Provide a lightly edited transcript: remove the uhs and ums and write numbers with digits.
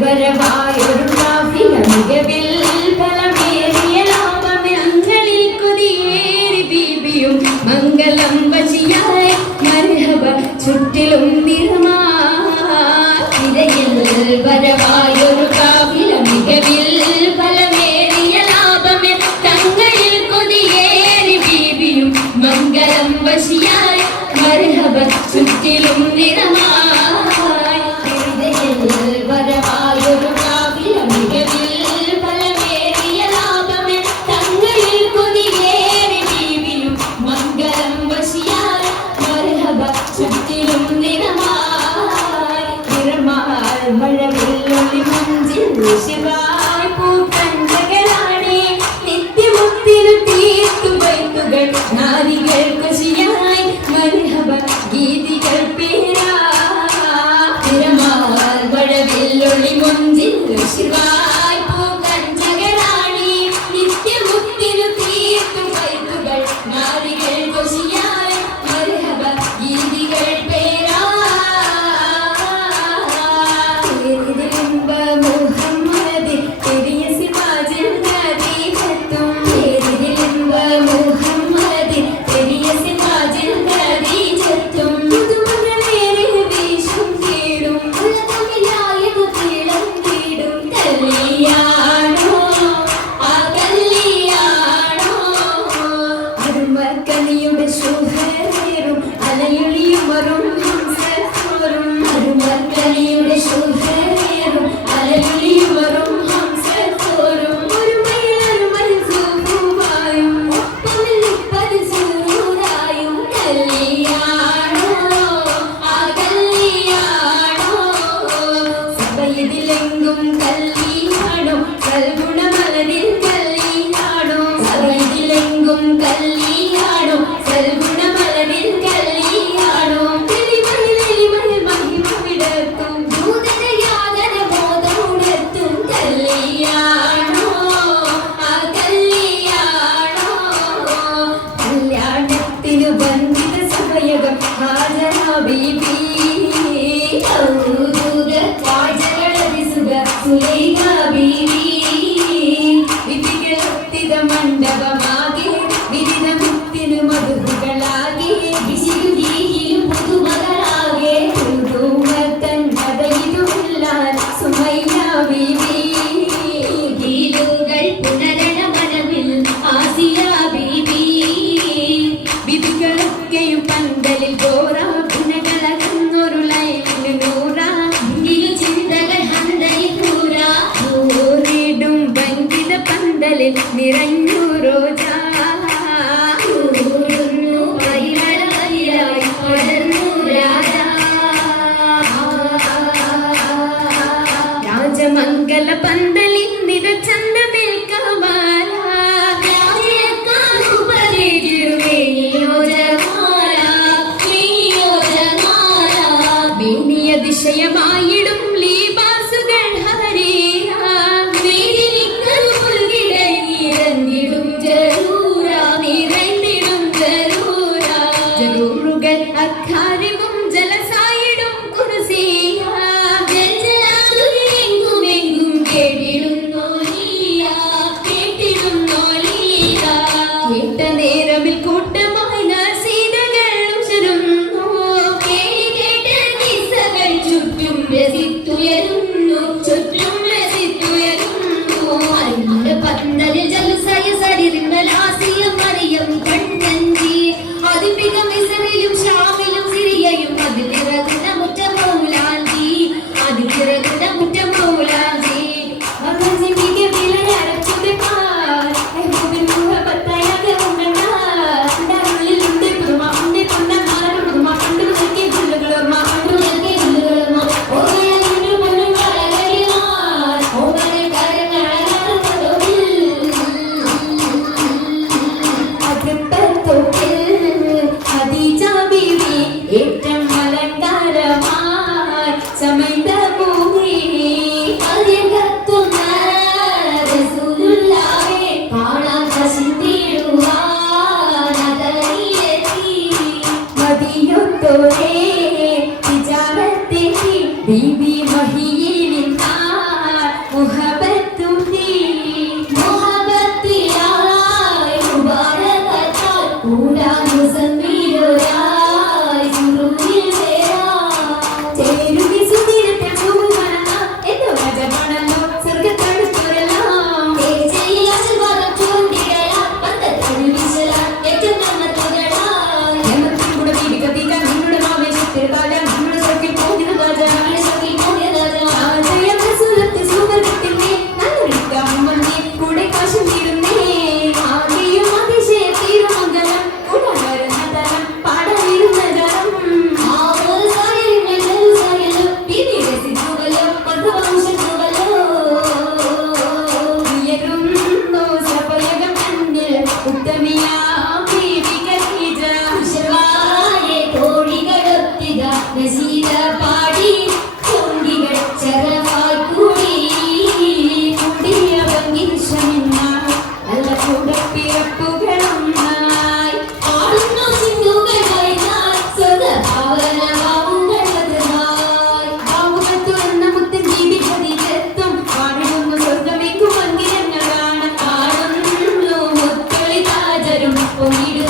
വരവായൊരു കാഫില മികവിൽ ഫലമേറിയ ലാഭമെങ്ങളിൽ കൊതിയേറി ബീബിയും മംഗളം വശിയായി മർഹബ ചുറ്റിലും നിറമാതിരയിൽ വരവായൊരു കാഫില മികവിൽ ഫലമേറിയ ലാഭമെ തങ്ങളിൽ കൊതിയേറി ബീബിയും മംഗളം വശിയായി മർഹബ ചുറ്റിലും നിറമാ ശിവായ് പൂക്കഞ്ചകളാണേ നിത്യമുത്തിനു തീർത്തുവൈത്തുകൾ നാരികൾ കുശിയായി മർഹബ ഗീതികൾ പേരാ തിരമാൽ മഴവില്ലൊളി മുഞ്ചിൽ ശിവായ് പൂക്കഞ്ചകളാണേ നിത്യമുത്തിനു തീർത്തുവൈത്തുകൾ നാരികൾ കുശിയായി മർഹബ ഗീതികൾ പേരാ മണ്ഡപമാകെ വിരിത മുത്തിനു മധുകളാകെ വിശുദ്ധീയിലും പുതുമകളാകെ തന്നതയിലുമില്ലാൻ സുമയ്യ ബീബി ഗീലുകൾ പുനരണ മനവിൽ ആസിയ ബീബി വിധികളൊക്കെയും പന്തലിൽ ഗോറ പുനകളകുന്നൊരു ലൈന് നൂറ ചിന്തകൾ ഹന്തയിൽ കൂറ ഓരിടും വഞ്ചിത പന്തലിൽ നിറഞ്ഞു രോജ രാജമംഗല പന്തലിൽ നിറചന്ദമേൽ കമാല ദിശയമായിടും ലീബാസുകൾ ഹരീരാ അക്കാര്യവും ജലസായിടും കുർസിയ എങ്കുമെങ്കും കേട്ടിടുന്നോലിയ കേട്ട നേരമിൽ കൂട്ടമായി നസീതകൾ ഉശരുന്നു കേട്ട് കിസ്സകൾ ചുറ്റും രസിത്തുയരുന്നു പന്തലിൽ ജലസായ സരിറിമലാസിയ മറിയം കണ്ണഞ്ചി അതിപിക മിസറിലും ഷാമിലും സിറിയയും അതിലിറങ്ങുന്ന മുറ്റ മൗലാഞ്ചി പൊങ്ങിടും